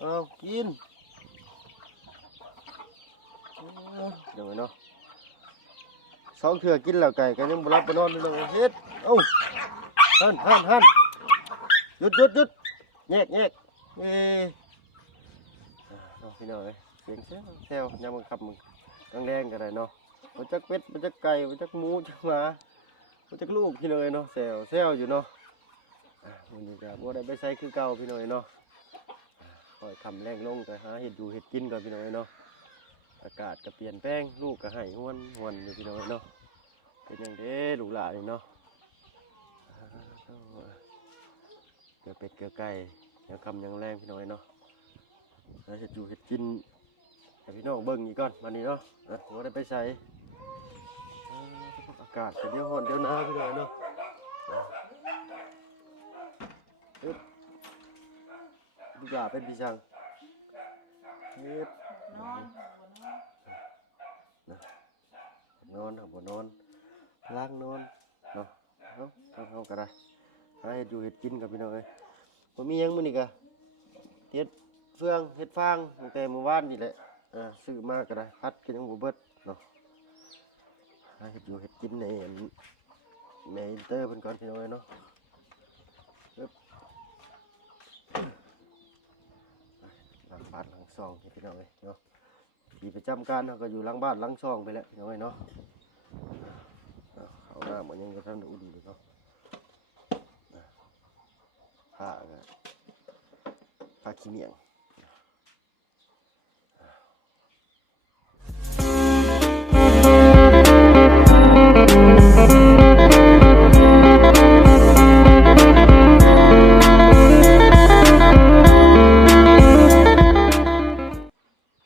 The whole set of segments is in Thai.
เอากินเดี๋ยวเนาะสองเถื่อกินแล้วไก่กันยังบ่รับบ่นอนเลยเฮ็ดเอ้าหันหยุดแยกเอ้พี่น้อยเสียงแซวยามมึงขับมึงกลางแดงกันได้เนาะบ่จักเป็ดบ่จักไก่บ่จักหมูจักหมาบ่จักลูกพี่น้อยเนาะแซวอยู่เนาะมื้อนี้ก็บ่ได้ไปใช้คือเก่าพี่น้อยเนาะคอยคำแรงลงก็หาเห็ดอยู่เห็ดกินก่อนพี่น้อยเนาะอากาศก็เปลี่ยนแปลงลูกก็ให้ห้วนอยู่พี่น้อยเนาะเป็นอย่างเด้ลูกหลานนี่เนาะเกลือเป็ดเกลือไก่ยังคำยังแรงพี่น้อยเนาะหาเห็ดอยู่เห็ดกินแต่พี่น้องเบิ่งอีกก่อนวันนี้เนาะว่าได้ไปใส่อากาศก็เดี๋ยวร้อนเดี๋ยวหนาวพี่น้อยเนาะลูกหลานเป็นพี่ช่างเฮ็ดนอนบ่นอนล้างนอนเนาะเขาก็ได้หาเห็ดอยู่เห็ดกินกับพี่น้องเอ้ยบ่มีหยังมื้อนี้ก็เฮ็ดเฟืองเฮ็ดฟางตั้งแต่เมื่อวานนี่แหละซื้อมาก็ได้พัดกินยังบ่เบิดเนาะหาเห็ดอยู่เห็ดกินในแม่อินเตอร์เพิ่นก่อนพี่น้องเอ้ยเนาะหลังบ้านหลังซองพี่น้องเอ้ยเนาะที่ประจำการเขาก็อยู่หลังบ้านหลังซองไปแล้วพี่น้องเอ้ยเนาะเขาหน้ามันยังกระทั่งอุ่นอยู่เนาะผ้าขี้เมียง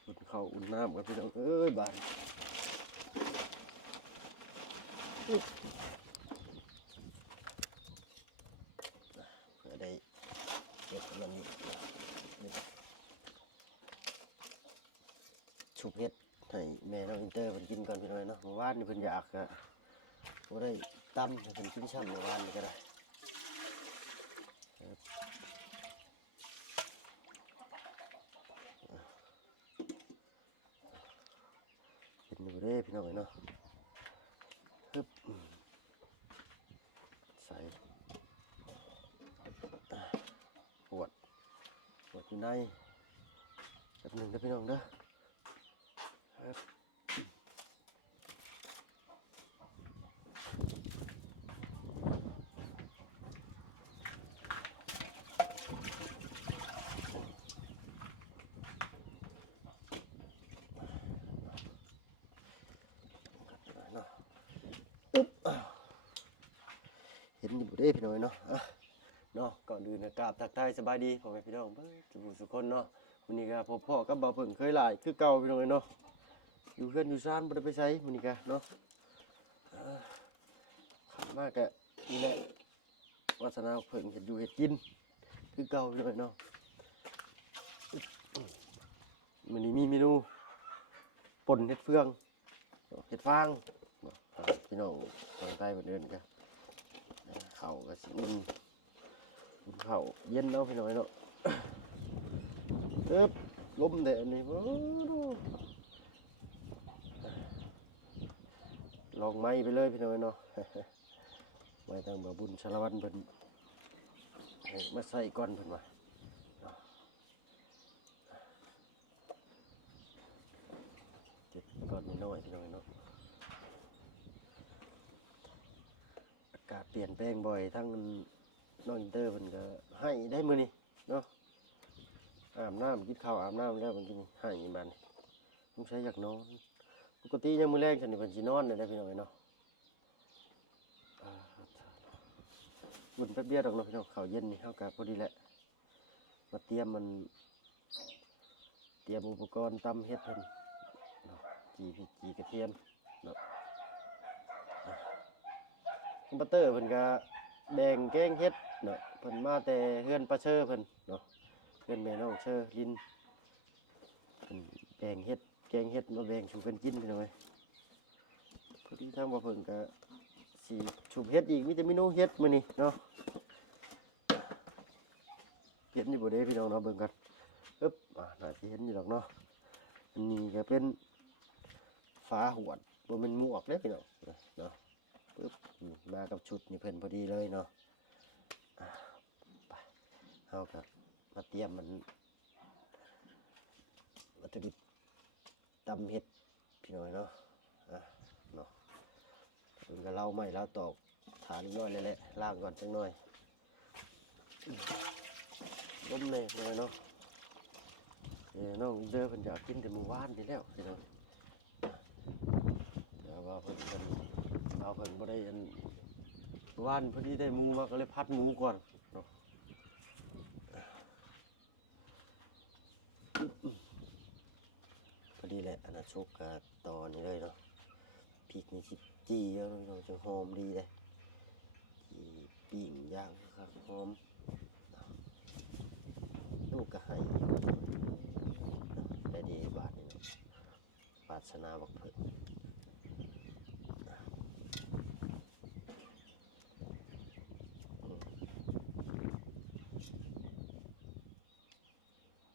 อุ่นข้าวอุ่นน้ำกันพี่น้องเอ้ยบ้านเพื่อได้เก็บเงินนี่ชุบเฮ็ดให้แม่น้องอินเตอร์เพิ่นกินก่อนพี่น้อยเนาะเมื่อวานนี่เพิ่นอยากก็บ่ได้ตำให้เพิ่นกินช่ำเมื่อวานนี่ก็ได้กินอยู่เด้พี่น้อยเนาะปึ๊บใส่ปวดอยู่ในแบบหนึ่งนะพี่น้องเด้อเห็นอยู่เด้พี่น้อยเนาะเนาะก่อนอื่นกราบทักทายสบายดีพ่อแม่พี่น้องเบิ่งทุกคนเนาะวันนี้ก็พบพ่อกับบ่าวเพิ่งเคยหลายคือเก่าพี่น้องเนาะอยู่เพื่อนอยู่ซ่านบ่ได้ไปใช้วันนี้ก็เนาะขับมากก็นี่แหละวาสนาเพิ่งเห็ดอยู่เห็ดกินคือเก่าพี่น้องเนาะวันนี้มีเมนูป่นเห็ดเฟืองเห็ดฟางพี่น้องทางใต้เหมือนเดิมกันข้าวก็สิอุ่นข้าวเย็นเนาะพี่น้อยเนาะลมแต่อันนี้ลองไม้ไปเลยพี่น้อยเนาะไม้ทางบ่บุญชาละวันเพิ่นมาใส่ก้อนเพิ่นว่าเจ็ดก้อนน้อยพี่น้อยเนาะอากาศเปลี่ยนแปลงบ่อยทั้งน้องอินเตอร์เพิ่นก็ให้ได้มื้อนี้เนาะอาบน้ำกินข้าวอาบน้ำแล้วมันกินให้บ้านต้องใช้อยากนอนปกติยังมื้อแรกฉันนี่เพิ่นสินอนได้พี่น้องเนาะบุญแป๊บเดียวดอกเนาะพี่น้องข้าวเย็นนี่เฮาก็พอดีแหละมาเตรียมอุปกรณ์ตำเฮ็ดเพิ่นจีพริกจีกระเทียมเนาะบัตเตอร์เพิ่นก็แดงแกงเฮ็ดเนาะเพิ่นมาแต่เฮือนปลาเชอเพิ่นเนาะเฮือนแม่น้องเชอลินเพิ่นแดงเฮ็ดแกงเฮ็ดมาแบ่งสู่กันกินพี่น้องเอ้ยพอดีทางบ่เพิ่นก็สิชุบเฮ็ดอีกมีแต่เมนูเฮ็ดมื้อนี้เนาะ เห็นอยู่บ่เด้พี่น้องเนาะเบิ่งกันอึ๊บน่าสิเห็นอยู่ดอกเนาะอันนี้ก็เป็นฝาหวดบ่แม่นหมวกเด้พี่น้องเนาะปึ๊บมากับชุดนี่เพิ่นพอดีเลยเนาะไปเฮาก็มาเตรียมมันวัตถุดิบตำเห็ดพี่น้อยเนาะเนาะเพิ่นก็เล่าไม่เล่าตอกฐานน้อยเลยแหละล่างก่อนจังหน่อยล้มเลยพี่น้อยเนาะน้องเด้อเพิ่นอยากกินแต่มื้อวานนี่แล้วพี่น้องแต่ว่าเพิ่นเอาเพิ่นบ่ได้อันวานพอดีได้หมูมาก็เลยพัดหมูก่อนเนาะพอดีแหละอันนั้นชุกกับตอนนี้เลยเนาะพริกนี่สิจี้เยอะเราจะหอมดีเลยจี้ปิ้งย่างครับหอมลูกก็ให้ได้ดีบาทนี่เนาะปรารถนาบักเพิ่น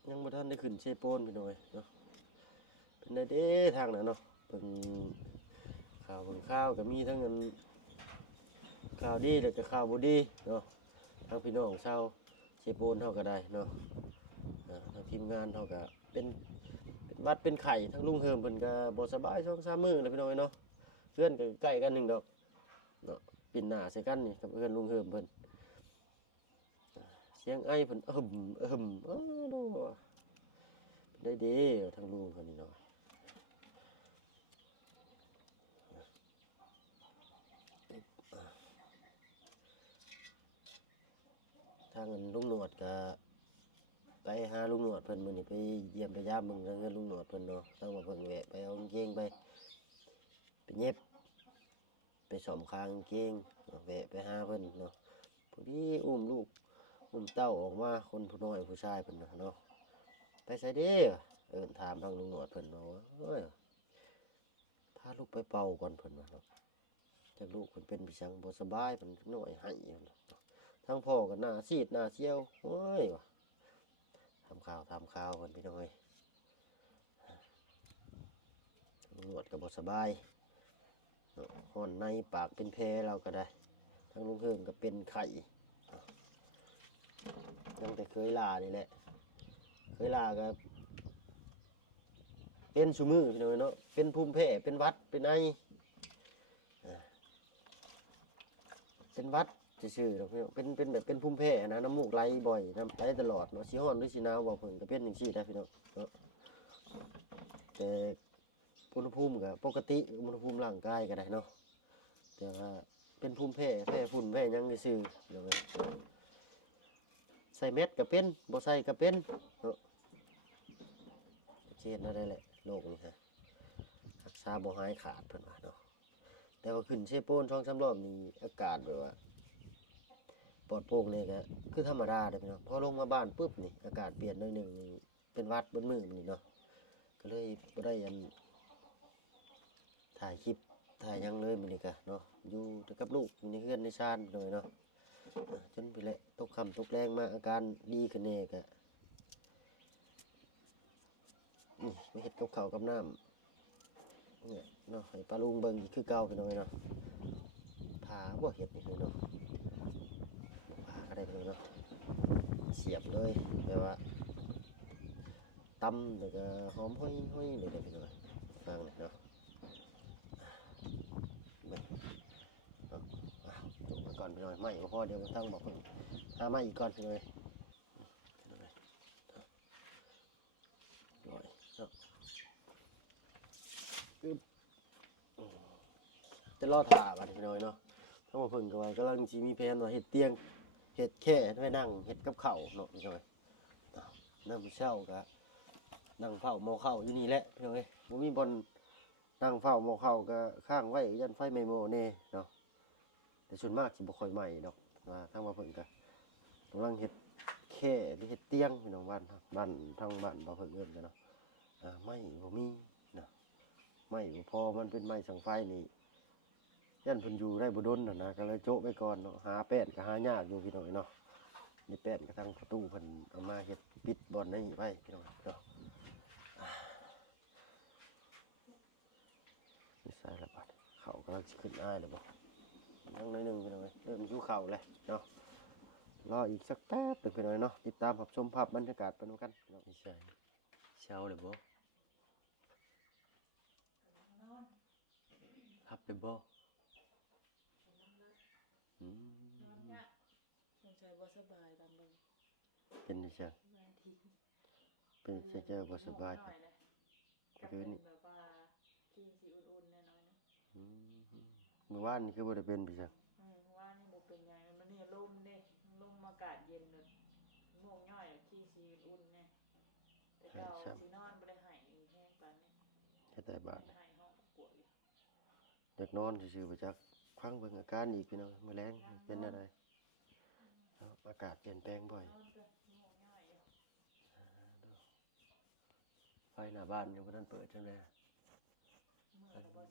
ยังบ่ทันได้ขึ้นเชโปนพี่น้อยเนาะเป็นได้เด้ทางนั้นเนาะเบิ่งข่าวก็มีทั้งนั้นข่าวดีแล้วก็ข่าวบ่ดีเนาะทางพี่น้องชาวเชโปนเฮาก็ได้เนาะทางทีมงานเฮาก็เป็นวัดเป็นไข่ทั้งลุงเฮิมเพิ่นก็บ่สบาย2-3มื้อแล้วพี่น้อยเนาะเพื่อนก็ใกล้กันหนึ่งดอกเนาะปิ่นหน้าใส่กันนี่กับเพื่อนลุงเฮิมเพิ่นเสียงไอเพิ่นดูได้ดีทางลุงคนนี้เนาะทางลุงหนวดก็ไปหาลุงหนวดเพิ่นมื้อนี้ไปเยี่ยมไปยามเบิ่งเงินลุงหนวดเพิ่นเนาะทางว่าเพิ่นแวะไปเอากางเกงไปเย็บไปซ่อมคางกางเกงแวะไปหาเพิ่นเนาะพอดีอุ้มลูกอุ้มเต้าออกมาคนผู้น้อยผู้ชายเพิ่นเนาะไปไสเด้ถามทางลุงหนวดเพิ่นว่าเอ้ยพาลูกไปเป่าก่อนเพิ่นว่าเนาะจักลูกเพิ่นเป็นพิชังบ่สบายเพิ่นน้อยให้ทางพ่อก็หน้าซีดหน้าเซียวโอ้ยว่ะทำข่าวเพิ่นพี่น้องเอ้ยลุงหนวดก็บ่สบายฮ้อนในปากเป็นแผลเราก็ได้ทางลุงเฮิมก็เป็นไข้ตั้งแต่เคยลานี่แหละเคยลาก็เป็นซุมื้อพี่น้องเนาะเป็นภูมิแพ้เป็นหวัดเป็นไอเป็นหวัดซื่อๆดอกพี่น้องเป็นแบบเป็นภูมิแพ้นะน้ำมูกไหลบ่อยน้ำไหลตลอดเนาะสิร้อนหรือสิหนาวบ่เพิ่นก็เป็นจังซี่ได้พี่น้องเนาะแต่อุณหภูมิก็ปกติอุณหภูมิร่างกายก็ได้เนาะแต่ว่าเป็นภูมิแพ้ฝุ่นแพ้หยังซื่อๆเดี๋ยวใส่เม็ดก็เป็นบ่ใส่ก็เป็นเนาะเช่นนั่นแหละโรคนี้ฮะรักษาบ่หายขาดเพิ่นว่าเนาะแต่ว่าขึ้นเชโปน2-3รอบนี่อากาศแบบว่าปลอดโปร่งเลยก็คือธรรมดาเด้อพี่น้องพอลงมาบ้านปุ๊บนี่อากาศเปลี่ยนหน่อยนึงนี่เป็นหวัดเบิดมื้อนี่เนาะก็เลยบ่ได้อันถ่ายคลิปถ่ายหยังเลยมื้อนี้ก็เนาะอยู่แต่กับลูกอยู่ในเรือนในชานหน่อยเนาะจนไปแหละตกค่ำตกแรงมาอาการดีขึ้นแน่ก็ไปเฮ็ดกับข้าวกับน้ำเนี่ยเนาะให้ปลาลุงเบิ่งอีกคือเก่าพี่น้อยเนาะพาบ่เฮ็ดนี่เลยเนาะบ่พาก็ได้พี่น้อยเนาะเสียบเลยแปลว่าตำแล้วก็หอมห้อยๆเลยเด้อพี่น้อยฟังเนาะเบิ่งเนาะจบมาก่อนพี่น้อยไม่บ่พอเดี๋ยวตั้งบอกเพิ่นหามาอีกก่อนพี่น้อยจะรอถ่าบัดพี่น้อยเนาะต้องมาเพิ่งกันไว้กำลังสิมีแผนว่าเฮ็ดเตียงเฮ็ดแค่ให้นั่งเฮ็ดกับข้าวเนาะพี่น้อยน้ำเช้าก็นั่งเฝ้าหม้อข้าวอยู่นี่แหละพี่น้อยบ่มีบ่อนนั่งเฝ้าหม้อข้าวก็ข้างไว้ยันไฟไหม้หม้อแน่เนาะแต่ส่วนมากสิบ่ค่อยไหม้ดอกว่าทางว่าเพิ่นก็กำลังเฮ็ดแค่หรือเฮ็ดเตียงพี่น้องบ้านทางบ้านบ่เพิ่นเอิ้นกันเนาะไม้บ่มีนะไม้บ่พอมันเป็นไม้สังไฟนี่ยันเพิ่นอยู่ได้บ่ดนน่ะนะก็เลยโจ๊ะไปก่อนเนาะหาแป้นก็หายากอยู่พี่น้อยเนาะ นี่แป้นกระทั่งประตูเพิ่นเอามาเฮ็ดปิดบ่อนนี่ไว้พี่น้องเนาะนี่ใส่ละบาดเขากำลังสิขึ้นอ้ายแล้วบ่ยังน้อยหนึงพี่น้องเอ้ยเริ่มหิวข้าวแล้วเนาะรออีกสักแป๊บหนึงพี่น้องเนาะติดตามรับชมภาพบรรยากาศไปนำกันพี่น้องนี่ใช่เช้าเลยบ่ครับเลยบ่อืม นอนยะสงสัยบ่สบายดำเบิ่ง เป็นจังซั่น บางที เป็นเจ้าบ่สบาย หน่อยเลย ก็คือนี่ แบบว่าขี้สิอุ่นๆแน่นอนนะ อืมมื้อวานนี่คือบ่ได้เป็นพี่จัง ว่านี่บ่เป็นไงมันนี่ลมเด้ลมอากาศเย็นเลยง่วงย่อยขี้สิอุ่นแน่แต่เจ้าสินอนบ่ได้ให้แห้งปานนี้ เฮ็ดได้บาด ให้ห้องกวดอยู่ อยากนอนซื่อๆไปจักฟังเบิ่งอาการอีกพี่น้องมื้อแลงเป็นอะไรเนาะอากาศเปลี่ยนแปลงบ่อย นอนก็ง่วงย่อยอยู่ ไฟหน้าบ้านยังบ่ทันเปิดจังได๋ มื้อละบ่จ้ะ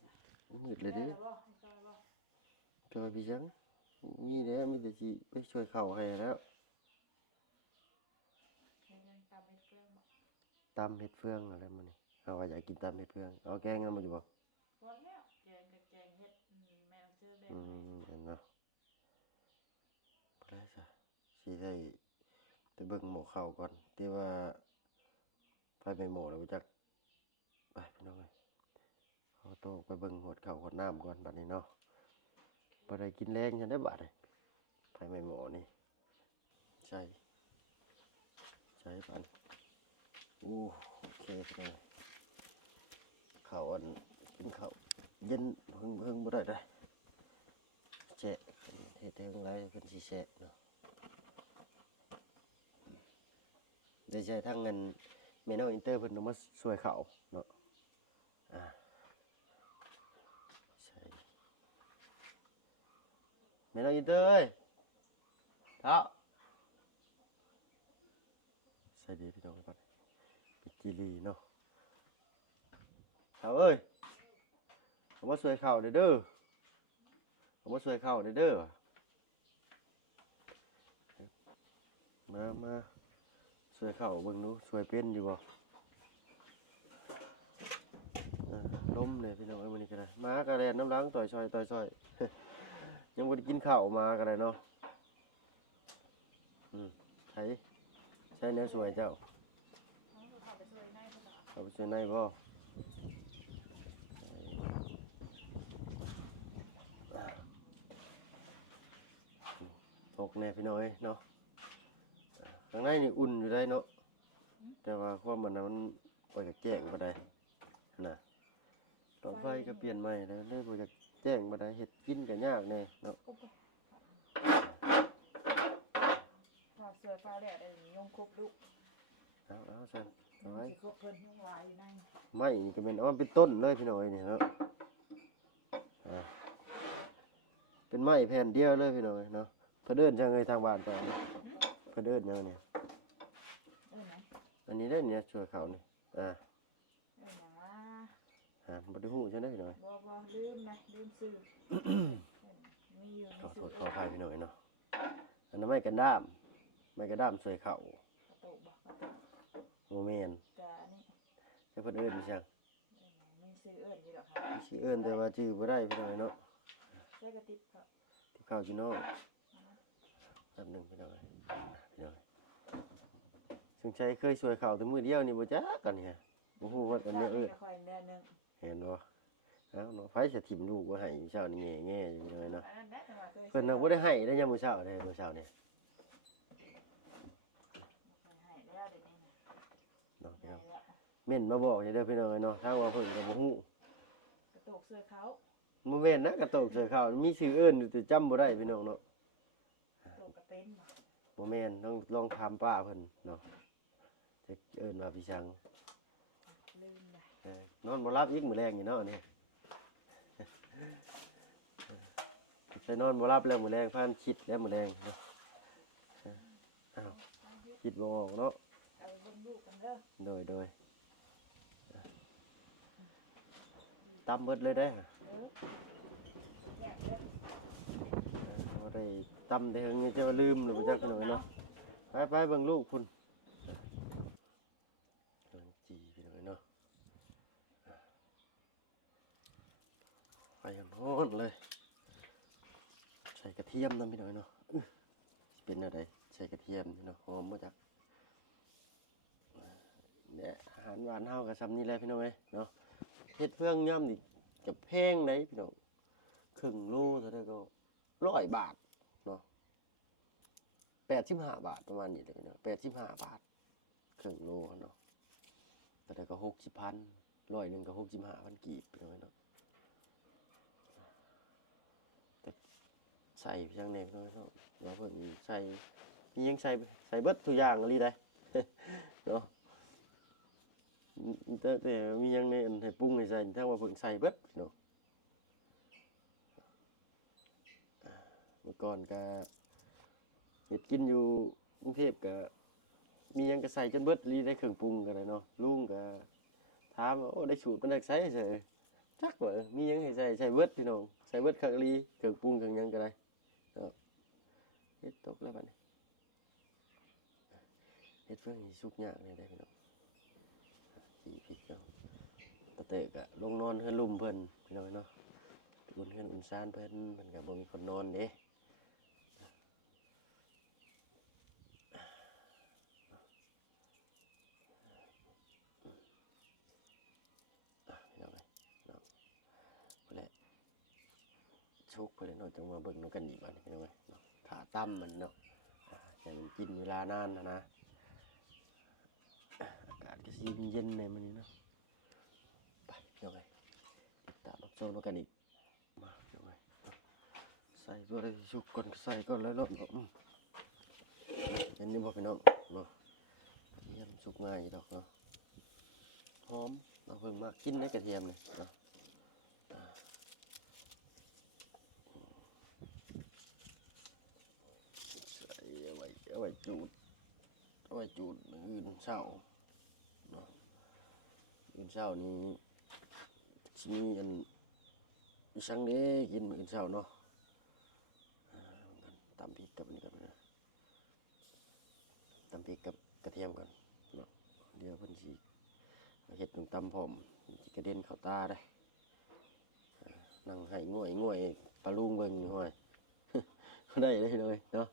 มืดเลยเด้ ได้บ่ให้ซอยบ่ จอยพี่จังมีแหล้วมีแต่สิไปช่วยเข้าให้แล้ว ให้ยังตามเฮ็ดเครื่องบ่ ตำเห็ดเฟืองอะไรมื้อนี้เอาว่าอยากกินตำเห็ดเฟืองเอาแกงนำบ่อยู่บ่ พอแล้วแกงกับแกงเฮ็ดแม่เอาซื้อแบ่ง อืมเห็นเนาะบ่ได้ซะสิได้ไปเบิ่งหม้อข้าวก่อนที่ว่าไฟไหม้หม้อแล้วบ่จักไปพี่น้องเอ้ยเอาโตะไปเบิ่งหดข้าวหดน้ำก่อนบัดนี้เนาะบ่ได้กินแรงจังได้อบัดนี้ไฟไหม้หม้อนี่ใช่ปันโอ้โอเคพี่น้องข้าวอันกินข้าวเย็นเพิ่งบ่ได้ได้แฉะเฮ็ดให้ไรเพิ่นสิแฉะเนาะได้ใช้ทั้งเงินแม่น้องอินเตอร์เพิ่นเอามาช่วยเขาเนาะใช่แม่น้องอินเตอร์เอ้ยเท้าใส่ดีพี่น้องก่อนปิดจีรีเนาะเอ้ยเอามาช่วยเขาเด้อเอามาช่วยเขาเด้อมาช่วยเขาเบิ่งดูช่วยเป็นอยู่บ่ล้มเลยพี่น้องเอ้ยมื้อนี้ก็ได้มากระแดนน้ำล้างต่อยซอย ยังบ่ได้กินข้าวมาก็ได้เนาะใช้แนวสวยเจ้า เอาเข้าไปช่วยในพุ่นน่ะ เอาไปช่วยในบ่ตกแน่พี่น้อยเนาะข้างในนี่อุ่นอยู่ได้เนาะแต่ว่าความมันน่ะมันปล่อยกับแจ้งบ่ได้น่ะหลอดไฟก็เปลี่ยนใหม่แล้วเลยบ่อยากแจ้งบ่ได้เฮ็ดกินก็ยากแน่เนาะ ถอดเสื้อฟ้าแดดได้ยงครบลูก เอาซั่นเอาไว้ สิครบเพิ่นยังหลายอยู่ใน ไม้นี่ก็แม่นเอามาเป็นต้นเลยพี่น้อยนี่เนาะเป็นไม้แผ่นเดียวเลยพี่น้อยเนาะเพิ่นเอิ้นจังไงทางบ้านไปเพิ่นเอิ้นหยังเนี่ย ไหน อันนี้ได้เนี่ยช่วยเขานี่หยังวะ บ่ได้ฮู้จังได๋พี่น้อย บ่ลืมนะลืมซื้อมีอยู่ใน ขอโท ซื้อ ษขออภัยพี่น้อยเนาะอันนั้นไม้กันด้ามช่วยเขา กระตุกบ่กระตุก โมแม่น กะนี่ แต่เพิ่นเอิ้นจัง มีซื้อเอิ้นอยู่ดอกค่ะ สิเอิ้นแต่ว่าชื่อบ่ได้พี่น้อยเนาะ ใส่กระติบครับ ที่ข้าวจิโน่แป๊บหนึงพี่น้อยพี่น้อยสงสัยเคยช่วยเขาแต่มื้อเดียวนี่บ่จักกันเนี่ยบ่ฮู้ว่าอันนี้เอิ้น ค่อยแน่นึง เห็นบ่เอ้าเนาะไผสิถิ่มลูกบ่ให้เช้านี่แง่ๆอยู่เลยเนาะ อันนั้นได้แต่ว่าเคย เพิ่นน่ะบ่ได้ให้ได้ยามมื้อเช้าเด้มื้อเช้านี่ ให้แล้วเดี๋ยวนี้นะ เนาะพี่น้อง ให้แล้ว เม่นมาบอกเด้อพี่น้อยเนาะทางว่าเพิ่นก็บ่ฮู้ กระตุกเสื้อเขา บ่แม่นนะกระโตกใส่ข้าวมีชื่อเอิ้นอยู่แต่จำบ่ได้พี่น้องเนาะ กระตุกกระเต็นบ่ บ่แม่นต้องลองถามป้าเพิ่นเนาะจะเอิ้นว่าพี่ชัง ลืมเลย นอนบ่หลับอีกมื้อแรงนี่เนาะนี่ไปนอนบ่หลับแล้วมื้อแรงพานคิดแล้วมื้อแรงเนาะอ้าวคิดบ่ออกเนาะ เอาไปเบิ่งลูกกันเด้อ โดยตำเบิดเลยได้อ แยกเด้อ บ่ได้ตำแต่เฮิงนี่จะว่าลืมหรือบ่จักพี่น้อยเนาะ ไปเบิ่งลูกพุ่นกำลังจีพี่น้อยเนาะไฟยังร้อนเลยใส่กระเทียมน้ำพี่น้อยเนาะเป็นอะไรใส่กระเทียมเนาะหอมมาจากเนี่ยอาหารหวานเฮากับซ้ำนี่แหละพี่น้อยเนาะเฮ็ดเพื่องย่ำนี่กับแพงไหนพี่น้องครึ่งโลเท่านั้นก็100 บาทเนาะ85 บาทประมาณนี้เลยเนาะ85 บาทครึ่งโลเนาะแต่ได้ก็60,000 100 นึงก็65,000 กีบพี่น้อยเนาะแต่ใส่เพียงแน่พี่น้อยเนาะว่าเพิ่นใส่มียังใส่เบิดทุกอย่างเลยได้ เนาะแต่มียังในอันให้ปรุงให้ใส่ถ้าว่าเพิ่นใส่เบิดเนาะเมื่อก่อนก็เฮ็ดกินอยู่กรุงเทพก็มียังก็ใส่จนเบิดลีได้เครื่องปรุงก็ได้เนาะลุงก็ถามว่าโอ้ได้สูตรมันได้ใส่เฉยจักว่ามียังให้ใส่เบิดพี่น้องใส่เบิดคักลีเครื่องปรุงเครื่องหยังก็ได้เนาะเฮ็ดตกแล้วบัดนี้เฮ็ดเพื่อให้สุกยากเลยได้พี่น้องจีพริกเนาะตะเตะก็ลงนอนเฮือนลุ่มเพิ่นพี่น้องเนาะอุ่นเฮือนอุ่นซ่านเพิ่นก็บ่มีคนนอนเด้พี่น้องเอ้ยเนาะพุ่นแหละชุกเพิ่นเนาะจังมาเบิ่งนำกันอีกบัดนี้พี่น้องเอ้ยเนาะถ้าตำมันเนาะให้มันกินเวลานานนะอากาศก็สิเย็นๆในมื้อนี้เนาะไปพี่น้องเอ้ยติดตามรับชมนำกันอีกมาพี่น้องเอ้ยเนาะใส่ตัวได้ชุกก่อนก็ใส่ก่อนเลยเนาะอันนี้บ่พี่น้องเนาะกระเทียมสุกง่ายอยู่ดอกเนาะหอมเราเพิ่งมากินได้กระเทียมเลยเนาะใส่เอาไว้จูดมื้ออื่นเช้าเนาะมื้ออื่นเช้านี้สิมีอันอีสังเด้กินมื้ออื่นเช้าเนาะตำพริกกับอันนี้กันนะตำพริกกับกระเทียมกันเนาะเดี๋ยวเพิ่นสิเฮ็ดตำพร้อมสิกระเด็นเข้าตาได้นั่งให้ง่วยปลาลุงเบิ่งอยู่ห้อย ได้เลยเนาะ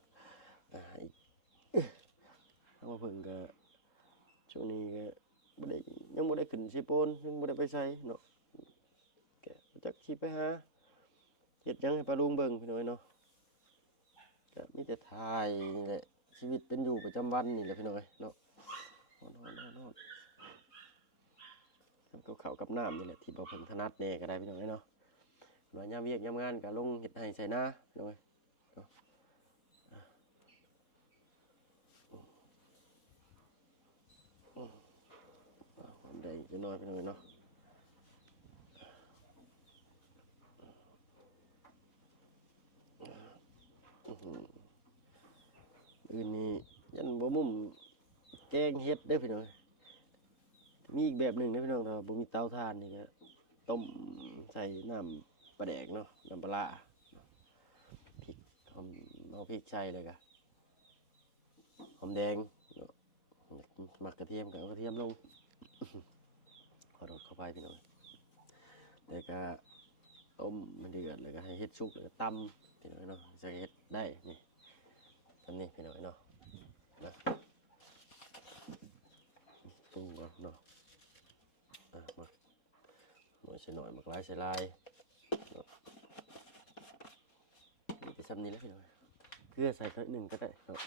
เอามาเพิ่งก็ช่วงนี้ก็ยังบ่ได้ขึ้นสิโปนยังบ่ได้ไปใส่เนาะแกจักสิไปหาเฮ็ดหยังให้ปลาลุงเบิ่งพี่น้อยเนาะก็มีแต่ถ่ายนี่แหละชีวิตเป็นอยู่ประจำวันนี่แหละพี่น้อยเนาะนอนทำกับข้าวกับน้ำนี่แหละที่บ่เพิ่นถนัดแน่ก็ได้พี่น้อยเนาะหน่วยยามเวียกยามงานก็ลงเฮ็ดให้ใส่นาพี่น้อยเนาะความได้จะน้อยพี่น้อยเนาะอื่นนี่ยันบ่มุมแกงเฮ็ดเด้อพี่น้องมีอีกแบบหนึ่งนะพี่น้องถ้าบ่มีเตาถ่านนี่ก็ต้มใส่น้ำปลาแดกเนาะน้ำปลาร้าพริกหอมเอาพริกใส่เลยก็หอมแดงเนาะหมักกระเทียมก็เอากระเทียมลง ขอโทษเข้าไปพี่น้องแล้วก็ต้มมันเดือดแล้วก็ให้เฮ็ดสุกแล้วก็ตำพี่น้องเนาะจะเฮ็ดได้นี่ทำนี่พี่น้องเนาะนะปรุงก่อนเนาะมาหน่อยใส่หน่อยมากลายใส่ลายเนาะนี่ไปซ้ำนี้แล้วพี่น้องเกลือใส่สักหนึ่งก็ได้เนาะ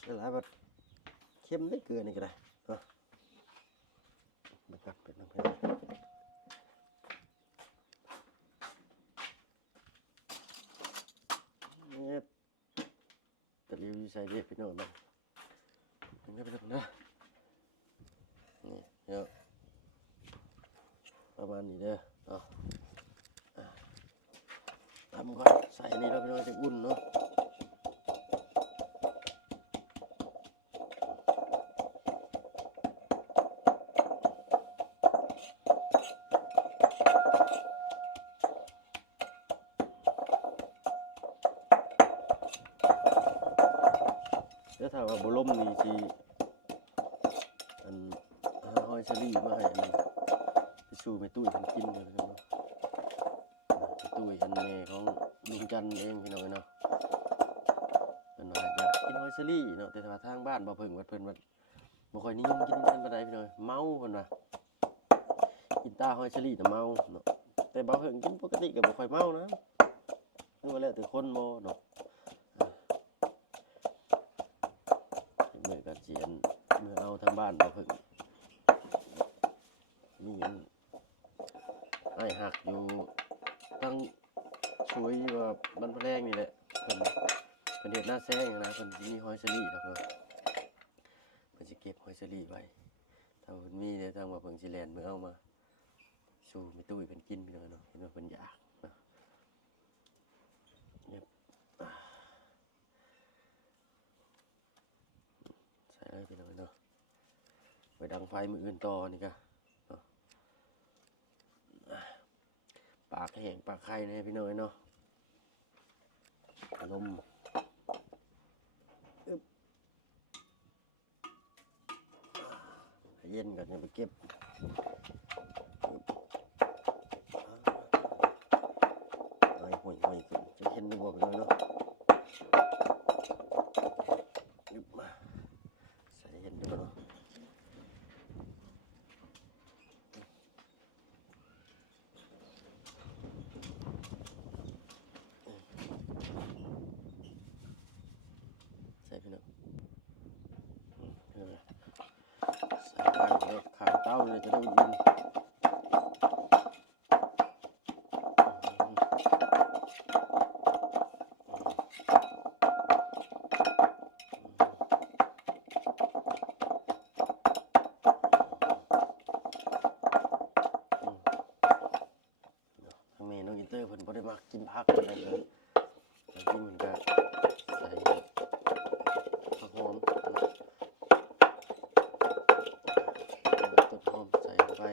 ใส่ลายแบบเค็มได้เกลือนี่ก็ได้เนาะมากัดเป็นน้ำเพื่อนตะลิวใส่เรียบพี่น้องบ้างนี่ไปแล้วนะนี่เนาะประมาณนี้เด้อเนาะทำก่อนใส่นี่แล้วพี่น้องจะอุ่นเนาะ แล้วถ้าว่าบ่ล่มนี่สิอันหาหอยเชอรี่มาให้อันไปสู่แม่ตุ้ยเพิ่นกินกันเนาะแม่ตุ้ยอันแม่ของลุงจันทร์เองพี่น้องเนาะเพิ่นว่าอยากกินหอยเชอรี่เนาะแต่ว่าทางบ้านบ่เพิ่งว่าเพิ่นว่าบ่ค่อยนิยมกินกันปานใดพี่น้องเมาเพิ่นว่ากินตาหอยเชอรี่น่ะเมาเนาะแต่บ่เพิ่งกินปกติก็บ่ค่อยเมานะคือว่าแล้วแต่คนบ่เนาะเมื่อก็สิอันเมื่อเอาทางบ้านบ่เพิ่งมีอันไอ้หักอยู่ตั้งช่วยว่าบ้านพะแพงนี่แหละเพิ่นเฮ็ดหน้าแซงนะเพิ่นสิมีหอยเชอรี่แล้วก็เพิ่นสิเก็บหอยเชอรี่ไว้ถ้าเพิ่นมีเดี๋ยวทางว่าเพิ่นสิแล่นมื้อเอามาสู่แม่ตุ้ยเพิ่นกินพี่น้องเนาะเห็นว่าเพิ่นอยากเนาะเนี่ยใส่เลยพี่น้องเนาะไว้ดังไฟมื้ออื่นต่อนี่ก็เนาะปากแห้งปากไข่แน่พี่น้องเนาะลมอึ๊บให้เย็นก่อนจะไปเก็บไอ้ห่วยๆขึ้นจะเห็นดูบ่พี่น้องเนาะอึ๊บมาใส่เห็นดูบ่เนาะใส่พี่น้องใส่ไปเดี๋ยวข้างเต้าเลยจะได้ยินทางเมน้องอินเตอร์เพิ่นบ่ได้มักกินผักอะไรเลยแต่กินเหมือนกันใส่ผักหอมต้นหอมใส่ลงไป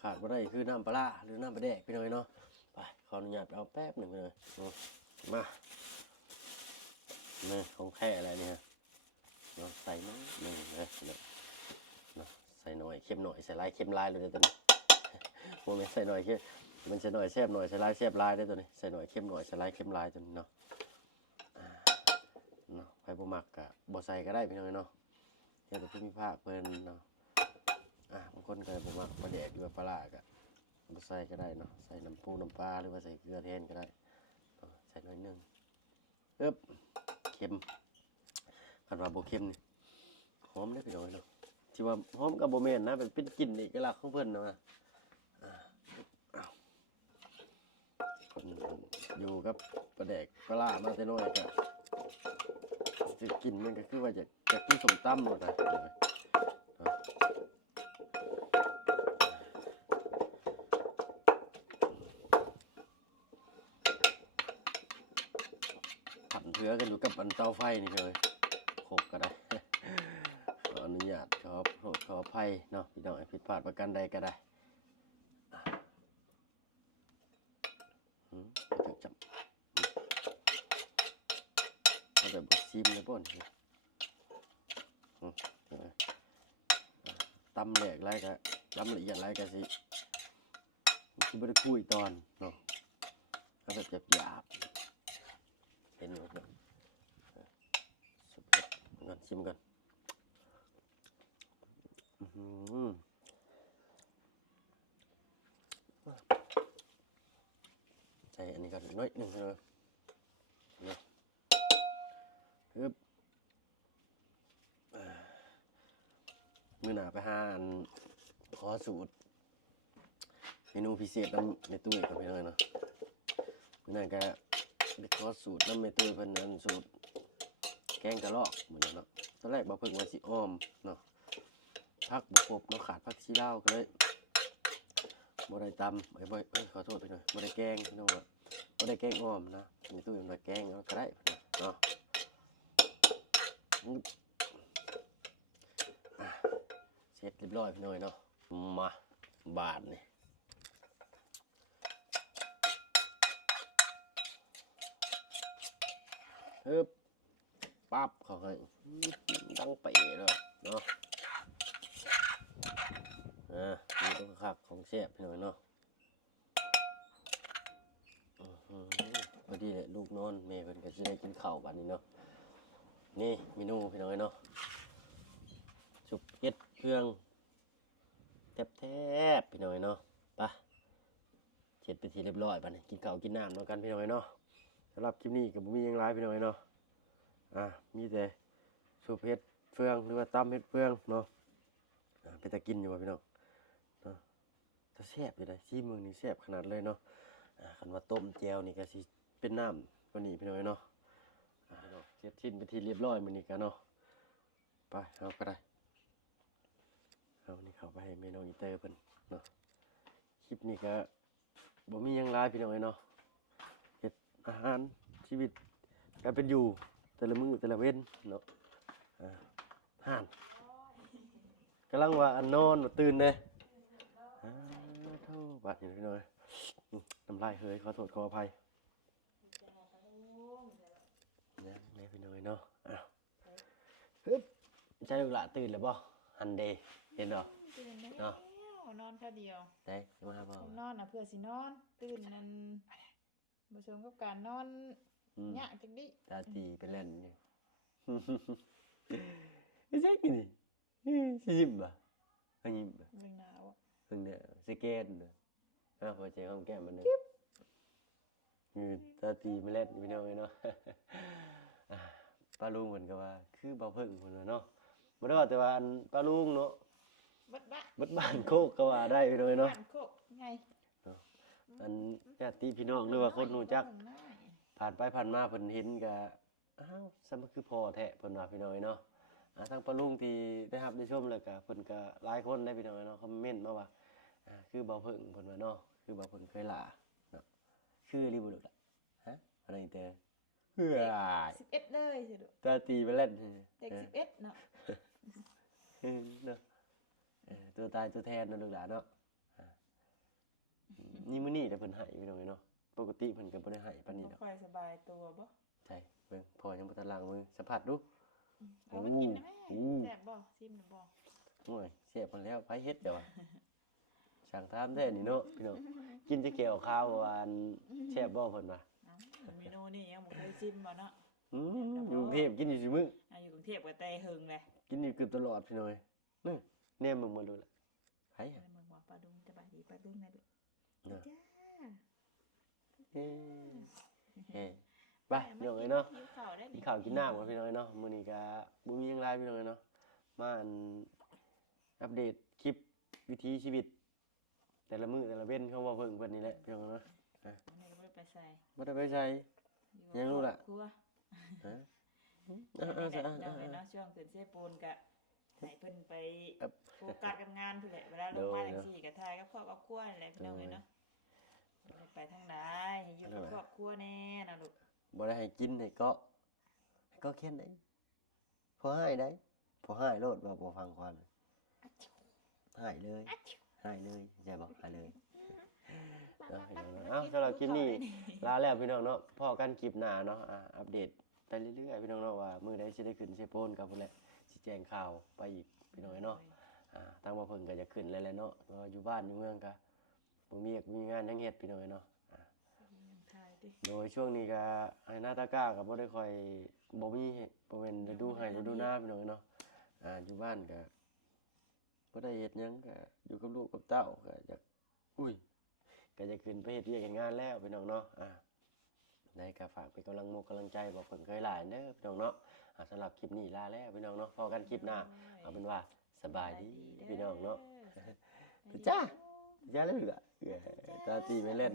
ขาดบ่ได้คือน้ำปลาร้าหรือน้ำปลาแดกพี่น้อยเนาะไปขออนุญาตไปเอาแป๊บหนึ่งเลยมาเนี่ยของแท้อะไรเนี่ยเนาะใส่น้อยหนึ่งเลยเนาะใส่หน่อยเค็มหน่อยใส่ลายเค็มลายเลยตัวนี้โมเมนต์ใส่หน่อยเค็มมันใส่หน่อยแซ่บหน่อยใส่ลายแซ่บลายได้ตัวนี้ใส่หน่อยเค็มหน่อยใส่ลายเค็มลายตัวนี้เนาะเนาะไปบ่มักกะบ่ใส่ก็ได้พี่น้อยเนาะแค่แต่เพิ่นมีภาคเพิ่นเนาะบางคนก็บ่มักปลาแดกหรือว่าปลาร้ากะบ่ใส่ก็ได้เนาะใส่น้ำปูน้ำปลาหรือว่าใส่เกลือแทนก็ได้ใส่หน่อยนึงอึ๊บเค็มคันว่าบ่เค็มนี่หอมเด้อพี่น้อยเนาะที่ว่าหอมกับบ่แม่นนะเป็นกลิ่นเอกลักษณ์ของเพิ่นเนาะคนอยู่กับปลาแดกปลาร้ามาแต่น้อยก็สิกินมันก็คือว่าจะกินส้มตำหมดนะผันเผือกันอยู่กับอันเตาไฟนี่เลยโขกก็ได้ ขออนุญาตขอโทษขออภัยเนาะพี่น้องผิดพลาดประการใดก็ได้ถึงจับเอาแบบซิมเลยป่นตำแหลกไรก็ตำละเอียดไรก็สิไม่ได้คุยตอนเนาะเอาแบบหยาบเห็นไหมเนาะสุดยอดชิมกันใส่อันนี้ก่อนน้อยหนึ่งเลยนะฮึบมื้อหน้าไปหาอันขอสูตรเมนูพิเศษน้ำในตู้กับพี่น้อยเนาะมื้อหน้าก็ไปขอสูตรน้ำในตู้เพิ่นอันสูตรแกงกะลอกเหมือนเนาะตอนแรกบ่เพิ่งว่าสิอ้อมเนาะผักบ่ครบเนาะขาดผักชีลาวก็เลยบ่ได้ตำขอโทษพี่น้อยบ่ได้แกงพี่น้องว่าบ่ได้แกงอ้อมนะในตู้มันแกงก็ได้เนาะเสร็จเรียบร้อยพี่น้อยเนาะมาบาทนี่ ฮึบปั๊บเขาให้ดังเป๋เลยเนาะนี่ต้องคักของแซ่บพี่น้องเนาะพอดีเลยลูกนอนแม่เพิ่นก็สิได้กินข้าวบัดนี้เนาะนี่เมนูพี่น้องเนาะสุกเฮ็ดเครื่องแทบๆพี่น้องเนาะไปเสร็จไปทีเรียบร้อยบัดนี้กินข้าวกินน้ำเนาะกันพี่น้องเนาะสำหรับคลิปนี้ก็บ่มีหยังหลายพี่น้องเนาะมีแต่สุกเฮ็ดเฟืองหรือว่าตำเฮ็ดเฟืองเนาะไปตะกินอยู่ว่าพี่น้องเนาะถ้าแซ่บอยู่ได้ซีเมืองนี่แซ่บขนาดเลยเนาะคันว่าต้มแจ่วนี่ก็สิเป็นน้ำกว่านี้พี่น้องเนาะเสร็จสิ้นไปทีเรียบร้อยมื้อนี้กันเนาะไปเอาก็ได้เอานี่เข้าไปให้แม่น้องอีเตอร์เพิ่นเนาะคลิปนี้ก็บ่มีหยังหลายพี่น้องเนาะเฮ็ดอาหารชีวิตการเป็นอยู่แต่ละมื้อแต่ละเว้นเนาะห่านกำลังว่าอันนอนตื่นเลยเท่าบาดอยู่พี่น้อยน้ำลายเฮ้ยขอโทษขออภัยเนี่ยนี่พี่น้อยเนาะฮึบใจลูกหลานตื่นแล้วบ่ฮันเดย์เห็นเหรอ ตื่นแล้ว เนาะ นอนแค่เดียว ได้มาบ่ นอนเพื่อสินอนตื่นนั่นผสมกับการนอนยากจังดิ ตาตีไปเล่นนี่ไม่ใช่กินนี่สิยิ้มบ่ให้ยิ้มบ่ เรื่องหนาวอ่ะ เพิ่งเนี่ยสเกตพอเจอข้ามแก้มมันนึงตาตีไปเล่นพี่น้องเนาะป้าลุงเหมือนกับว่าคือเบาเพิ่งคนว่าเนาะบ่ได้ว่าแต่ว่าอันป้าลุงเนาะ บัดบะ บัดบ้านโคกก็ว่าได้พี่น้องเนาะ บ้านโคกไง อันญาติพี่น้องหรือว่าคนรู้จักผ่านไปผ่านมาเพิ่นเห็นก็อ้าวซะมันคือพ่อแท้เพิ่นว่าพี่น้องเนาะทางป้าลุงที่ได้รับได้ชมแล้วก็เพิ่นก็หลายคนได้พี่น้องเนาะคอมเมนต์มาว่าคือเบาเพิ่งเพิ่นว่าเนาะคือเบาเพิ่งเคยหล่าเนาะคือรีบ่ลูกล่ะฮะอะไรเตอเฮ้ย 11เลยสิลูก ตาตีไปเล่น เด็ก11เนาะ เนาะตัวตายตัวแทนเนาะลูกหลานเนาะนี่มื้อนี้แต่เพิ่นให้พี่น้องเนาะปกติเพิ่นก็บ่ได้ให้ปานนี้ บ่ ดอก ค่อยสบายตัวบ่ ใช่เบิ่งพอยังบ่ทันล้างมือสัมผัสดู เอามากินนะแม่แซ่บบ่ซิมหรือบ่ โอ้ยเสียบมันแล้วไผเฮ็ดเดี๋ยวอะสั่งถามแท้นี่เนาะพี่น้องกินจะเกี่ยวข้าวหวานแซ่บบ่เพิ่นว่า เมนูนี่ยังบ่เคยซิมบ่เนาะ อยู่กรุงเทพกินอยู่ซุมื้อ อยู่กรุงเทพก็แต่หึงแหละ กินอยู่เกือบตลอดพี่น้อยนี่แนมมึงมาดูล่ะไผ เมืองว่าปลาดุงสบายดีปลาดุงนะลูก เนาะ จ้า เฮ้ไปพี่น้องเอ้ยเนาะ หิวข้าวได้ กินข้าวกินน้ำกันพี่น้อยเนาะมื้อนี้ก็บ่มีหยังหลายพี่น้อยเนาะมาอัปเดตคลิปวิถีชีวิต แต่ละมื้อแต่ละเว้นเขาว่าเพิ่งเพิ่นนี่แหละพี่น้องเนาะ วันนี้ก็บ่ได้ไปใส่ บ่ได้ไปใช้ ยังรู้ล่ะ ครัว ฮะ เนาะช่วงตื่นเช้าปูนก็ให้เพิ่นไปโฟกัสกับงานพุ่นแหละเวลาลงมาจังซี่ก็ถ่ายกับครอบครัวนี่แหละพี่น้องเอ้ยเนาะไปทางใดให้อยู่กับครอบครัวแน่นะลูก บ่ได้ให้กินให้เกาะให้เกาะเขียนได้พอให้ได้พอให้โลดว่าบ่ฟังความให้เลยให้เลยอย่าบอกให้เลยเนาะพี่น้องเนาะสำหรับคลิปนี้ลาแล้วพี่น้องเนาะพอกันคลิปหน้าเนาะอัปเดตไปเรื่อยๆพี่น้องเนาะว่ามื้อใดสิได้ขึ้นเชโปนกับพุ่นแหละสิแจ้งข่าวไปอีกพี่น้องเนาะทางบ่เพิ่นก็จะขึ้นแล้วแหละเนาะอยู่บ้านอยู่เมืองก็บ่มีงานหยังเฮ็ดพี่น้องเนาะ ถ่ายดิ โดยช่วงนี้ก็ให้หน้าตาก้ากับบ่ได้ค่อยบ่มีบ่แม่นฤดูให้ฤดูหน้าพี่น้องเนาะอยู่บ้านก็บ่ได้เฮ็ดหยังก็อยู่กับลูกกับเต้าก็อยากก็จะขึ้นไปเฮ็ดเวียกเฮ็ดงานแล้วพี่น้องเนาะได้ก็ฝากเป็นกำลังใจบอกเพิ่นเคยหลายเด้อพี่น้องเนาะสำหรับคลิปนี้ลาแล้วพี่น้องเนาะพอกันคลิปหน้าเอาเป็นว่าสบายดีพี่น้องเนาะจ้าอย่าเลยล่ะตาตีไม่เล่น